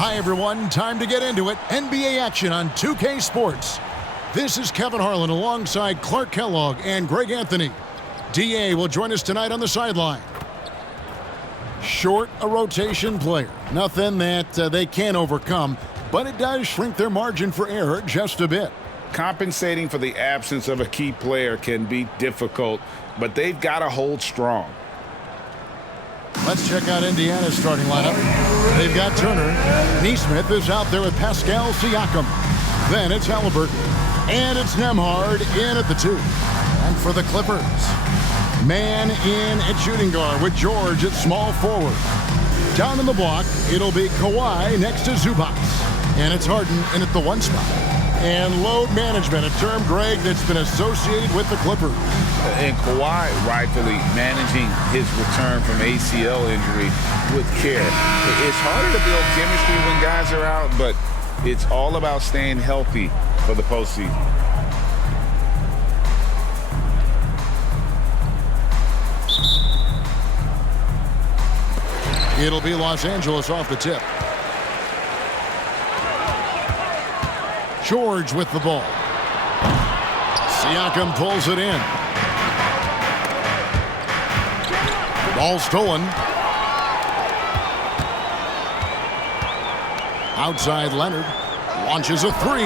Hi, everyone. Time to get into it. NBA action on 2K Sports. This is Kevin Harlan alongside Clark Kellogg and Greg Anthony. DA will join us tonight on the sideline. Short a rotation player. Nothing that they can't overcome, but it does shrink their margin for error just a bit. Compensating for the absence of a key player can be difficult, but they've got to hold strong. Let's check out Indiana's starting lineup. They've got Turner. Neesmith is out there with Pascal Siakam. Then it's Halliburton. And it's Nembhard in at the 2. And for the Clippers, man in at shooting guard with George at small forward. Down in the block, it'll be Kwai next to Zubac. And it's Harden in at the 1 spot. And load management, a term, Greg, that's been associated with the Clippers. And Kwai rightfully managing his return from ACL injury with care. It's harder to build chemistry when guys are out, but it's all about staying healthy for the postseason. It'll be Los Angeles off the tip. George with the ball. Siakam pulls it in. Ball stolen. Outside Leonard. Launches a 3.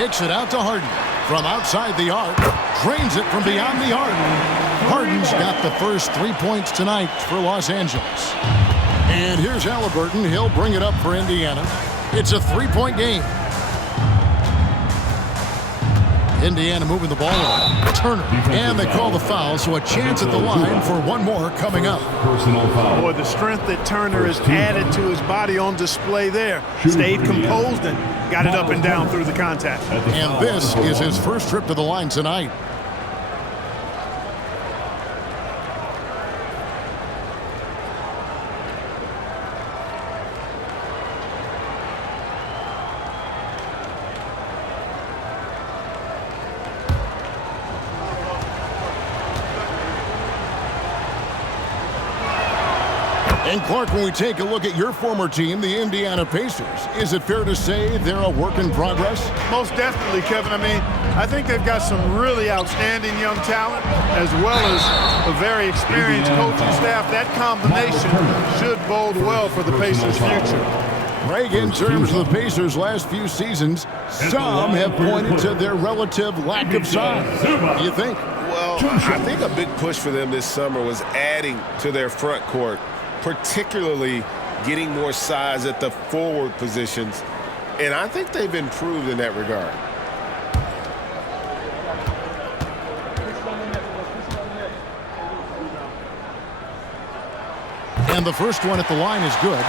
Kicks it out to Harden. From outside the arc. Drains it from beyond the arc. Harden's got the first 3 points tonight for Los Angeles. And here's Halliburton. He'll bring it up for Indiana. It's a 3-point game. Indiana moving the ball around. Turner. And they call the foul, so a chance at the line for one more coming up. Personal foul. Boy, the strength that Turner has added to his body on display there. Stayed composed and got it up and down through the contact. And this is his first trip to the line tonight. And Clark, when we take a look at your former team, the Indiana Pacers, is it fair to say they're a work in progress? Most definitely, Kevin. I mean, I think they've got some really outstanding young talent as well as a very experienced coaching staff. That combination should bode well for the Pacers' future. Greg, in terms of the Pacers' last few seasons, some have pointed to their relative lack of size. What do you think? Well, I think a big push for them this summer was adding to their front court, particularly getting more size at the forward positions, and I think they've improved in that regard. And the first one at the line is good.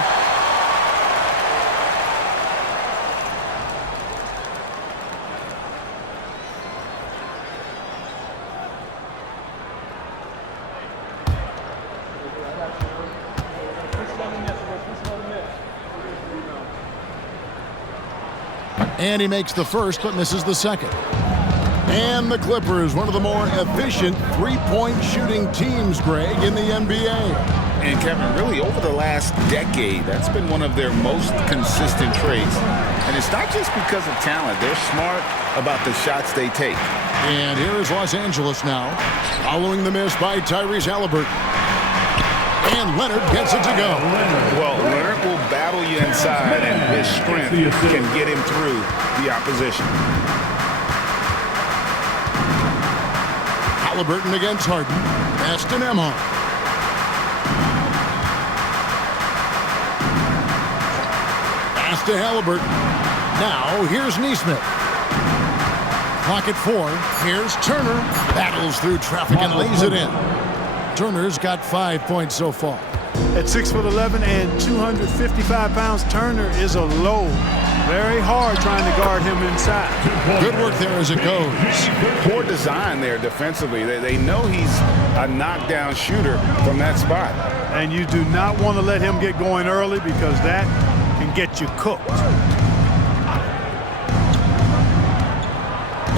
And he makes the first, but misses the second. And the Clippers, one of the more efficient three-point shooting teams, Greg, in the NBA. And Kevin, really over the last decade, that's been one of their most consistent traits. And it's not just because of talent. They're smart about the shots they take. And here is Los Angeles now, following the miss by Tyrese Halliburton. And Leonard gets it to go. Well, Leonard will battle you inside, and his strength can get him through the opposition. Halliburton against Harden. Pass to Nembhard. Pass to Halliburton. Now, here's Neesmith. Clock at 4. Here's Turner. Battles through traffic and lays it in. Turner's got 5 points so far. At 6'11" and 255 pounds, Turner is a load. Very hard trying to guard him inside. Good work there as it goes. Poor design there defensively. They know he's a knockdown shooter from that spot. And you do not want to let him get going early because that can get you cooked.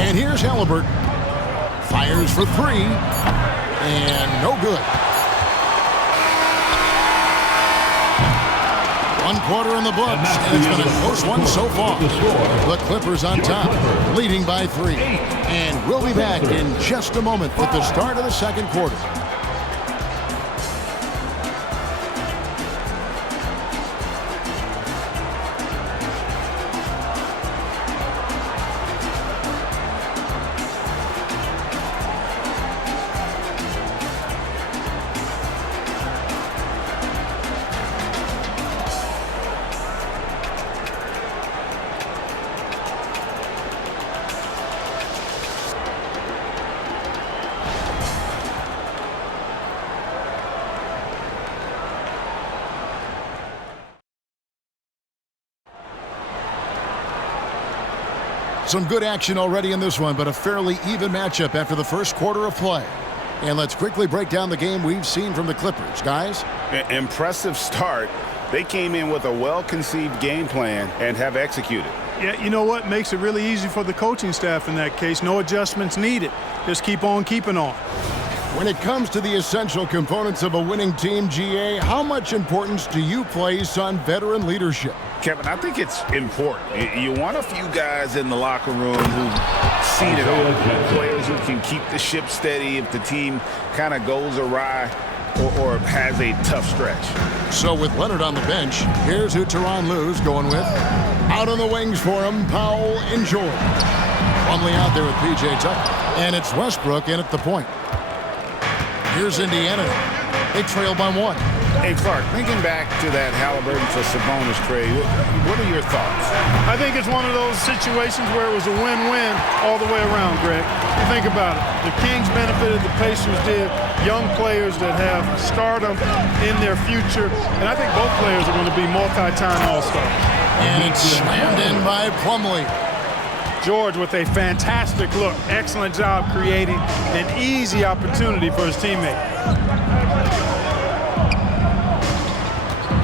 And here's Halliburton. Fires for 3. And no good. One quarter in the books, and it's been a close one so far. The Clippers on top, leading by 3. And we'll be back in just a moment with the start of the second quarter. Some good action already in this one, but a fairly even matchup after the first quarter of play. And let's quickly break down the game we've seen from the Clippers. Guys? Impressive start. They came in with a well-conceived game plan and have executed. Yeah, you know what? Makes it really easy for the coaching staff in that case. No adjustments needed. Just keep on keeping on. When it comes to the essential components of a winning team, GA, how much importance do you place on veteran leadership? Kevin, I think it's important. You want a few guys in the locker room who've seen it all. Players who can keep the ship steady if the team kind of goes awry or has a tough stretch. So with Leonard on the bench, here's who Tyronn Lue's going with. Out on the wings for him, Powell and George. Plumlee out there with P.J. Tucker. And it's Westbrook in at the point. Here's Indiana. They trail by 1. Hey, Clark, thinking back to that Halliburton for Sabonis trade, what are your thoughts? I think it's one of those situations where it was a win-win all the way around, Greg. You think about it. The Kings benefited, the Pacers did. Young players that have stardom in their future. And I think both players are going to be multi-time All-Stars. And it's slammed in by Plumlee. George with a fantastic look. Excellent job creating an easy opportunity for his teammate.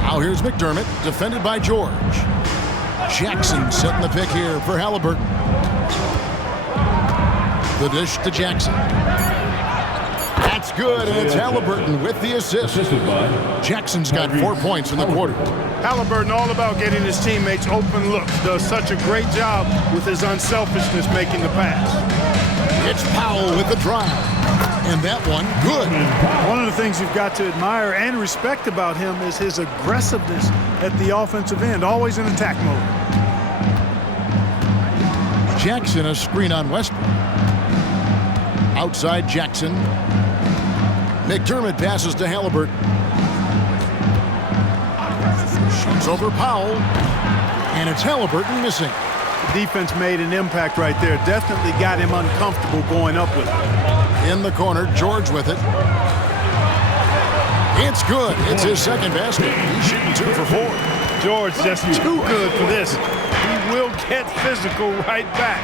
Now here's McDermott, defended by George. Jackson setting the pick here for Halliburton. The dish to Jackson. That's good, and it's Halliburton with the assist. Jackson's got 4 points in the quarter. Halliburton all about getting his teammates open looks. Does such a great job with his unselfishness making the pass. It's Powell with the drive. And that one, good. One of the things you've got to admire and respect about him is his aggressiveness at the offensive end, always in attack mode. Jackson, a screen on Westbrook. Outside Jackson. McDermott passes to Halliburton. Shoots over Powell. And it's Halliburton missing. The defense made an impact right there. Definitely got him uncomfortable going up with it. In the corner, George with it. It's good. It's his second basket. He's shooting 2 for 4. George just too good for this. He will get physical right back.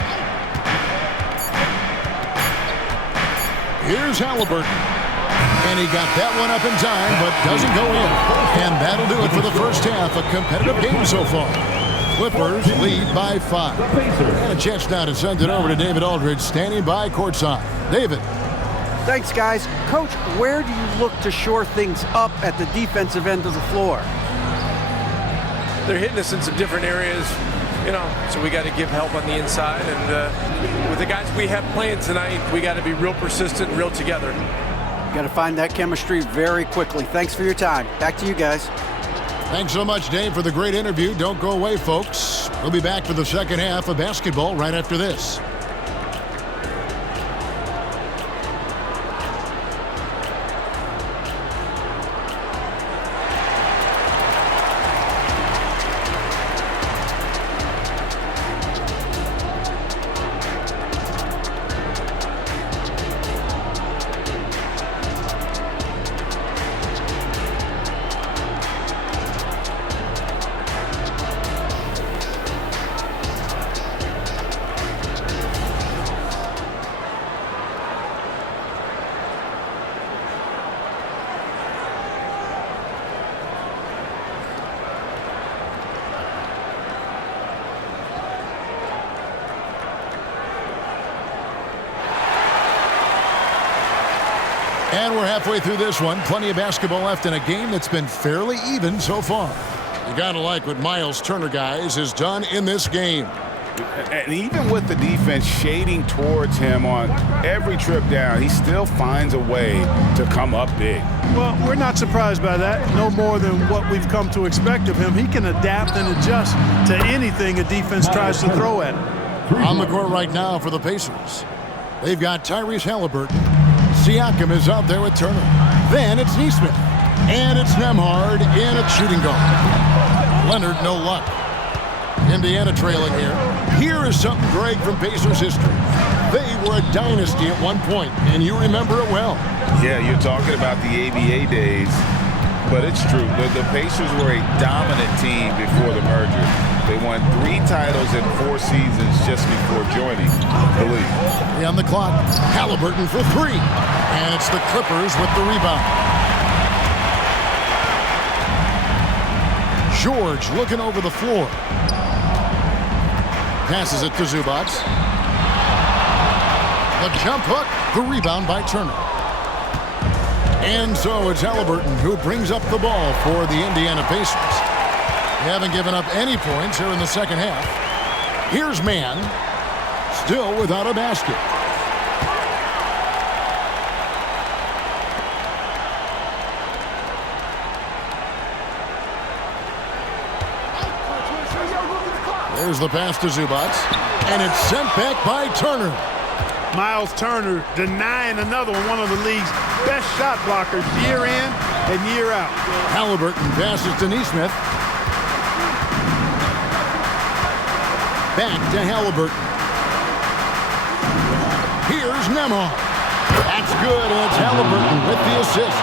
Here's Halliburton. And he got that one up in time, but doesn't go in. And that'll do it for the first half. A competitive game so far. Clippers lead by 5. And a chance now to send it over to David Aldridge, standing by courtside. David. Thanks, guys. Coach, where do you look to shore things up at the defensive end of the floor? They're hitting us in some different areas, so we got to give help on the inside. And with the guys we have playing tonight, we got to be real persistent and real together. Got to find that chemistry very quickly. Thanks for your time. Back to you guys. Thanks so much, Dave, for the great interview. Don't go away, folks. We'll be back for the second half of basketball right after this. And we're halfway through this one. Plenty of basketball left in a game that's been fairly even so far. You got to like what Miles Turner, guys, has done in this game. And even with the defense shading towards him on every trip down, he still finds a way to come up big. Well, we're not surprised by that. No more than what we've come to expect of him. He can adapt and adjust to anything a defense tries to throw at him. On the court right now for the Pacers. They've got Tyrese Halliburton. Siakam is out there with Turner. Then it's Neesmith. And it's Nembhard in at shooting guard. Leonard, no luck. Indiana trailing here. Here is something, Greg, from Pacers history. They were a dynasty at one point, and you remember it well. Yeah, you're talking about the ABA days, but it's true. The Pacers were a dominant team before the merger. They won 3 titles in 4 seasons just before joining the league. On the clock, Halliburton for 3. And it's the Clippers with the rebound. George looking over the floor. Passes it to Zubac. The jump hook, the rebound by Turner. And so it's Halliburton who brings up the ball for the Indiana Pacers. They haven't given up any points here in the second half. Here's Mann, still without a basket. There's the pass to Zubac, and it's sent back by Turner. Miles Turner denying another one of the league's best shot blockers year in and year out. Halliburton passes to Neesmith. Back to Halliburton. Here's Nembhard. That's good, and it's Halliburton with the assist.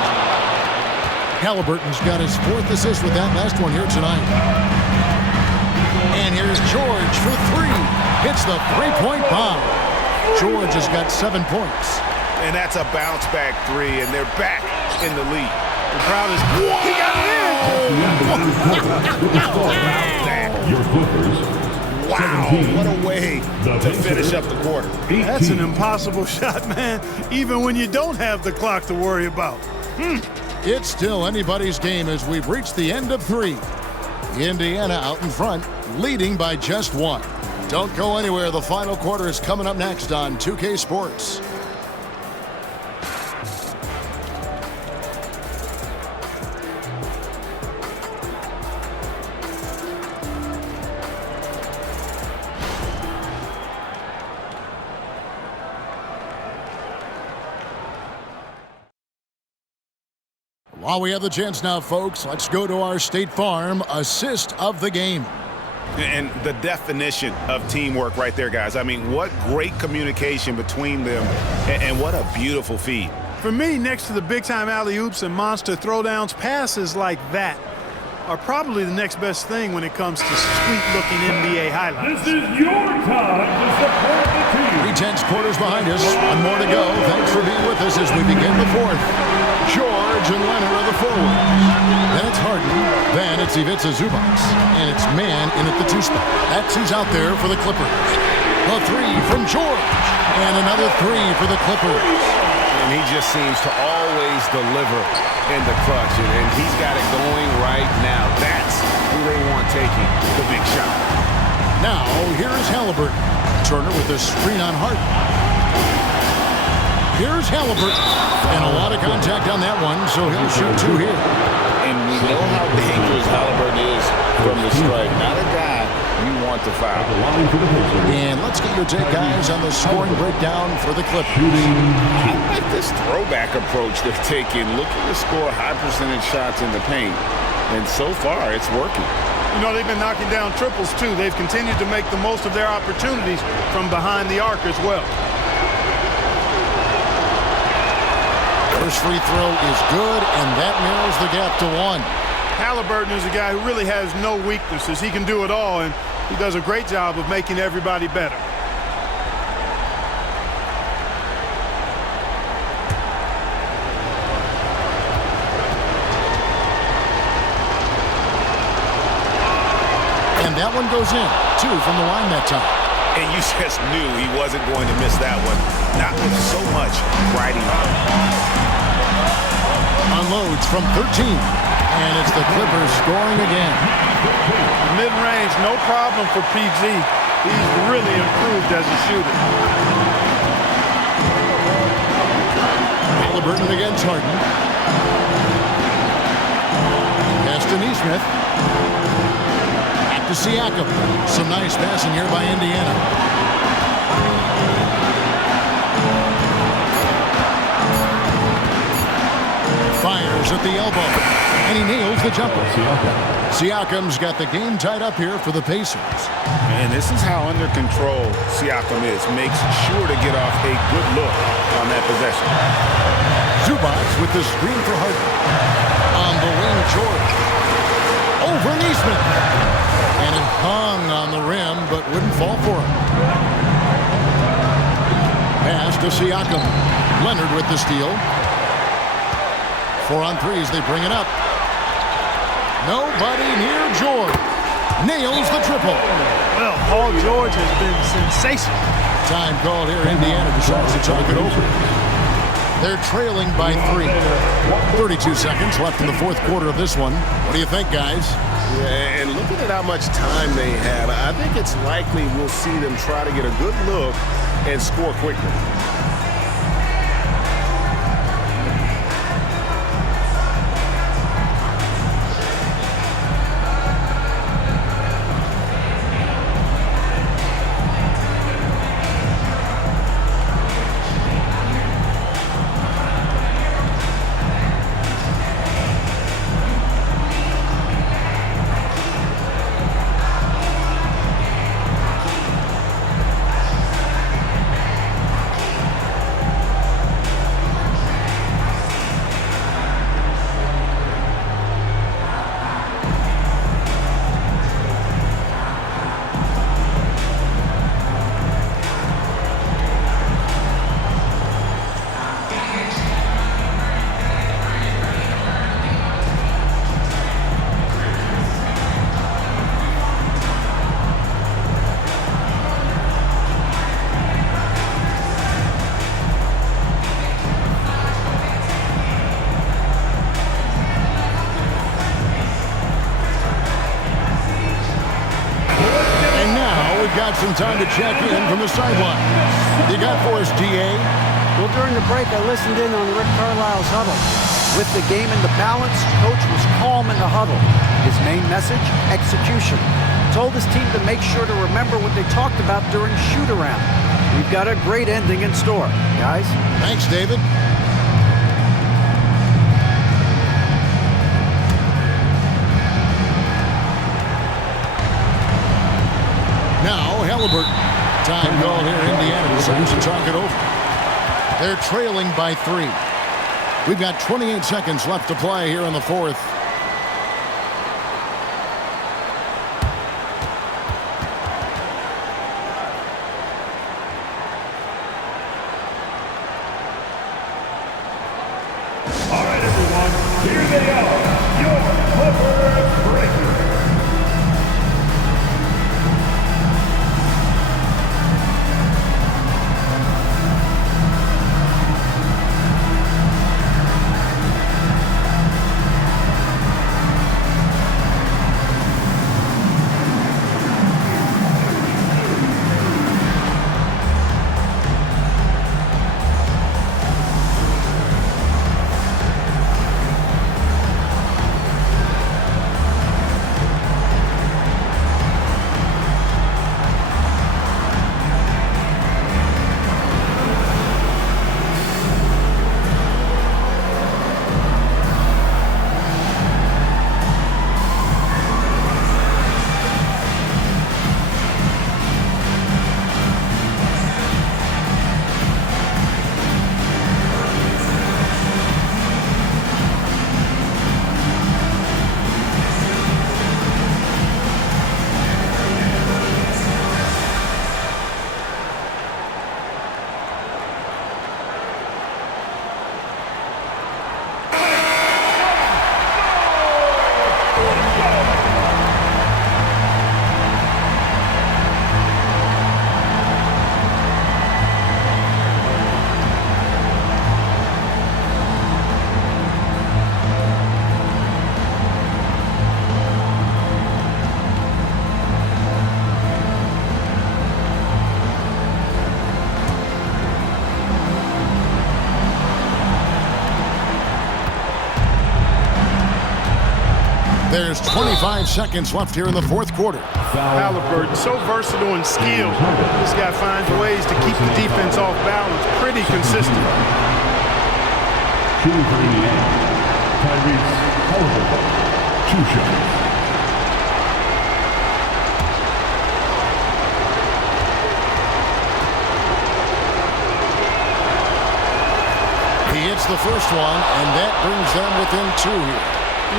Halliburton's got his 4th assist with that last one here tonight. And here's George for 3. Hits the 3-point bomb. George has got 7 points. And that's a bounce back 3, and they're back in the lead. The crowd is, he got it in! Wow, what a way to finish up the quarter. That's an impossible shot, man, even when you don't have the clock to worry about. It's still anybody's game as we've reached the end of 3. Indiana out in front, leading by just 1. Don't go anywhere. The final quarter is coming up next on 2K Sports. While we have the chance now, folks, let's go to our State Farm assist of the game. And the definition of teamwork right there, guys. I mean, what great communication between them, and what a beautiful feed. For me, next to the big-time alley-oops and monster throwdowns, passes like that are probably the next best thing when it comes to sweet-looking NBA highlights. This is your time to support the team. 3/10 quarters behind us. 1 more to go. Thanks for being with us as we begin the 4th. George and Leonard are the forwards. Then it's Harden. Then it's Ivica Zubac. And it's Mann in at the 2 spot. That's who's out there for the Clippers. A 3 from George. And another 3 for the Clippers. And he just seems to always deliver in the clutch. And he's got it going right now. That's who they want taking the big shot. Now, here is Halliburton. Turner with a screen on Harden. Here's Halliburton. And a lot of contact on that one, so he'll shoot 2 here. And we know how dangerous Halliburton is from the strike. Not a guy you want to foul. And let's get your take, guys, on the scoring breakdown for the Clippers. I like this throwback approach they're taking, looking to score high percentage shots in the paint. And so far, it's working. You know, they've been knocking down triples, too. They've continued to make the most of their opportunities from behind the arc as well. First free throw is good, and that narrows the gap to 1. Halliburton is a guy who really has no weaknesses. He can do it all, and he does a great job of making everybody better. And that one goes in. 2 from the line that time. And you just knew he wasn't going to miss that one. Not with so much riding on. Unloads from 13. And it's the Clippers scoring again. Mid-range, no problem for PG. He's really improved as a shooter. Halliburton against Harden. Pass to Neesmith. Back to Siakam. Some nice passing here by Indiana. Fires at the elbow, and he nails the jumper. Siakam's got the game tied up here for the Pacers. And this is how under control Siakam is. Makes sure to get off a good look on that possession. Zubac with the screen for Harden. On the wing, George. Over Neesmith. And it hung on the rim, but wouldn't fall for him. Pass to Siakam. Leonard with the steal. 4 on 3 as they bring it up. Nobody near George. Nails the triple. Well, Paul George has been sensational. Time called here. Indiana decides to talk it over. They're trailing by 3. 32 seconds left in the fourth quarter of this one. What do you think, guys? Yeah, and looking at how much time they have, I think it's likely we'll see them try to get a good look and score quickly. Got some time to check in from the sideline. You got for us, DA? Well, during the break, I listened in on Rick Carlisle's huddle. With the game in the balance, coach was calm in the huddle. His main message, execution. Told his team to make sure to remember what they talked about during shoot-around. We've got a great ending in store, guys. Thanks, David. Now, Halliburton. Time called here. Indiana decides to talk it over. They're trailing by 3. We've got 28 seconds left to play here in the fourth. All right, everyone, here they are, your Clippers Breakers. There's 25 seconds left here in the fourth quarter. Halliburton, so versatile and skilled. This guy finds ways to keep the defense off balance pretty consistent. Shooting for Indiana, Tyrese Halliburton, 2 shots. He hits the first one, and that brings them within 2 here.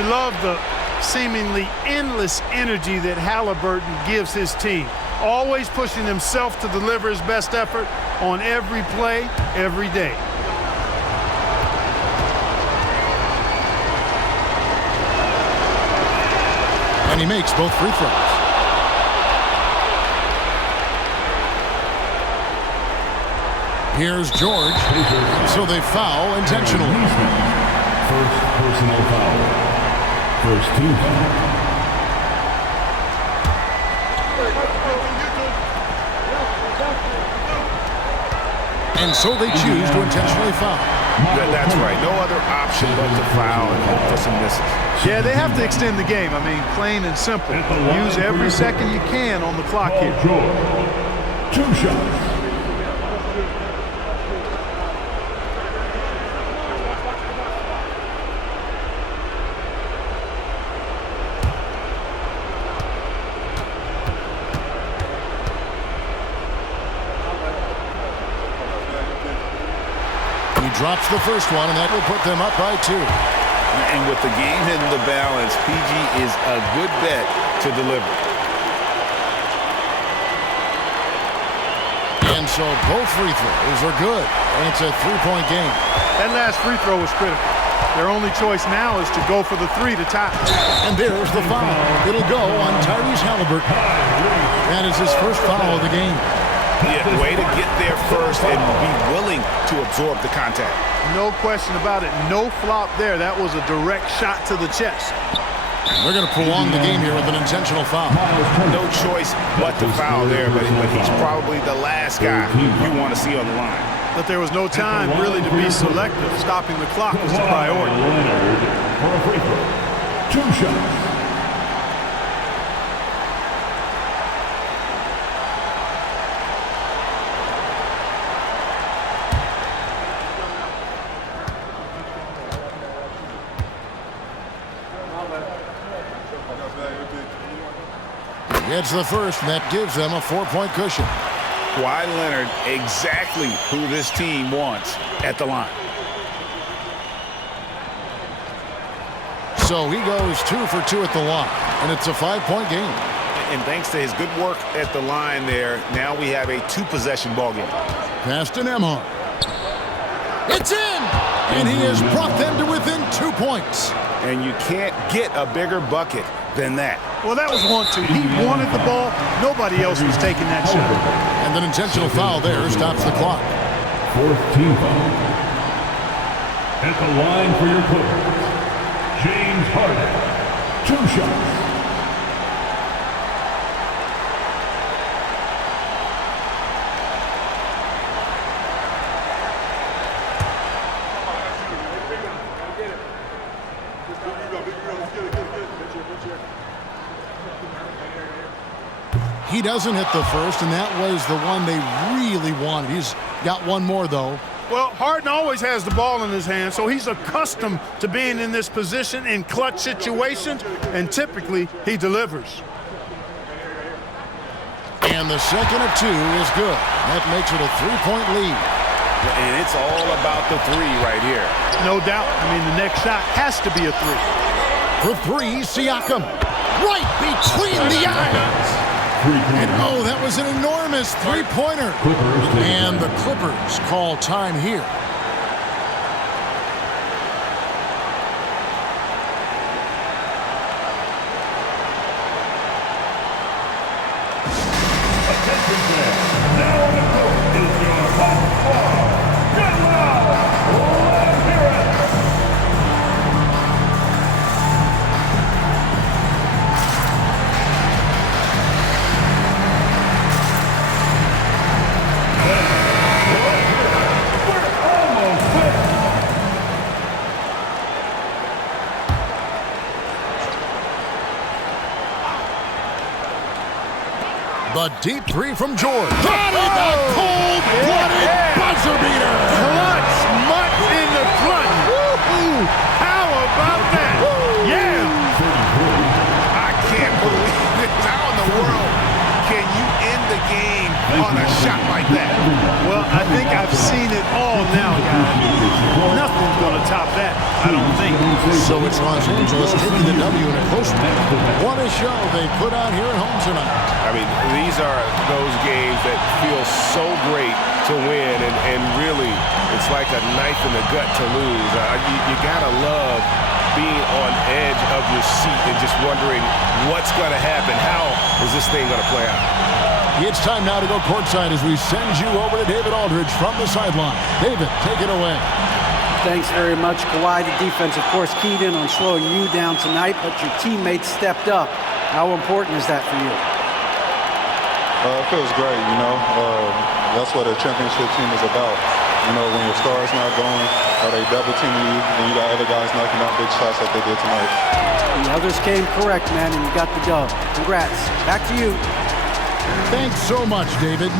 You love the seemingly endless energy that Halliburton gives his team. Always pushing himself to deliver his best effort on every play, every day. And he makes both free throws. Here's George. So they foul intentionally. First personal foul. First team foul. And so they choose to intentionally foul. That's right. No other option but to foul and hope for some misses. Yeah, they have to extend the game. I mean, plain and simple. Use every second you can on the clock here. George, 2 shots. Drops the first one, and that will put them up by 2. And with the game in the balance, PG is a good bet to deliver. And so both free throws are good, and it's a 3-point game. That last free throw was critical. Their only choice now is to go for the 3 to tie. And there's the foul. It'll go on Tyrese Halliburton. That is his first foul of the game. Yeah, way to get there first and be willing to absorb the contact. No question about it. No flop there. That was a direct shot to the chest. They're going to prolong the game here with an intentional foul. No choice but to foul there, but he's probably the last guy you want to see on the line. But there was no time really to be selective. Stopping the clock was the priority. Leonard for a free throw. 2 shots. It's the first, and that gives them a 4-point cushion. Kwai Leonard, exactly who this team wants at the line. So he goes 2 for 2 at the line, and it's a 5-point game. And thanks to his good work at the line there, now we have a 2-possession ball game. Pass to Nembhard. It's in! And he has brought them to within 2 points. And you can't get a bigger bucket than that. Well, that was 1-2. He wanted the ball. Nobody else was taking that shot. And an intentional foul there stops the clock. 4th team foul. At the line for your Clippers, James Harden, 2 shots. He doesn't hit the first, and that was the one they really wanted. He's got one more, though. Well, Harden always has the ball in his hand, so he's accustomed to being in this position in clutch situations, and typically he delivers. And the second of 2 is good. That makes it a 3-point lead. And it's all about the 3 right here. No doubt. I mean, the next shot has to be a 3. For 3, Siakam. Right between the eyes. And oh, that was an enormous 3-pointer. And the Clippers call time here. Attention fans. Now on the court is your hot squad. Get loud. Let's hear it. The deep three from George. Got it! The cold-blooded buzzer beater! Clutch, much in the clutch. Woo-hoo. How about that? Yeah! I can't believe this. How in the world can you end the game on a shot like that? Well, I think I've seen it all now, guys. Nothing's going to top that, I don't think. So it's Los Angeles taking the W in a close one. What a show they put on here at home tonight. I mean, these are those games that feel so great to win, and really, it's like a knife in the gut to lose. You gotta love being on edge of your seat and just wondering what's gonna happen. How is this thing gonna play out? It's time now to go courtside as we send you over to David Aldridge from the sideline. David, take it away. Thanks very much, Kwai. The defense, of course, keyed in on slowing you down tonight, but your teammates stepped up. How important is that for you? It feels great, you know. That's what a championship team is about. You know, when your star's not going, or they double teaming you, and you got other guys knocking down big shots like they did tonight. The others came correct, man, and you got the dub. Congrats. Back to you. Thanks so much, David.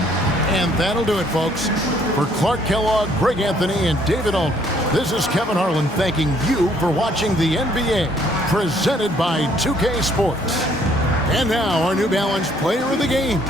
And that'll do it, folks. For Clark Kellogg, Greg Anthony, and David Aldridge, this is Kevin Harlan thanking you for watching the NBA, presented by 2K Sports. And now, our New Balance Player of the Game.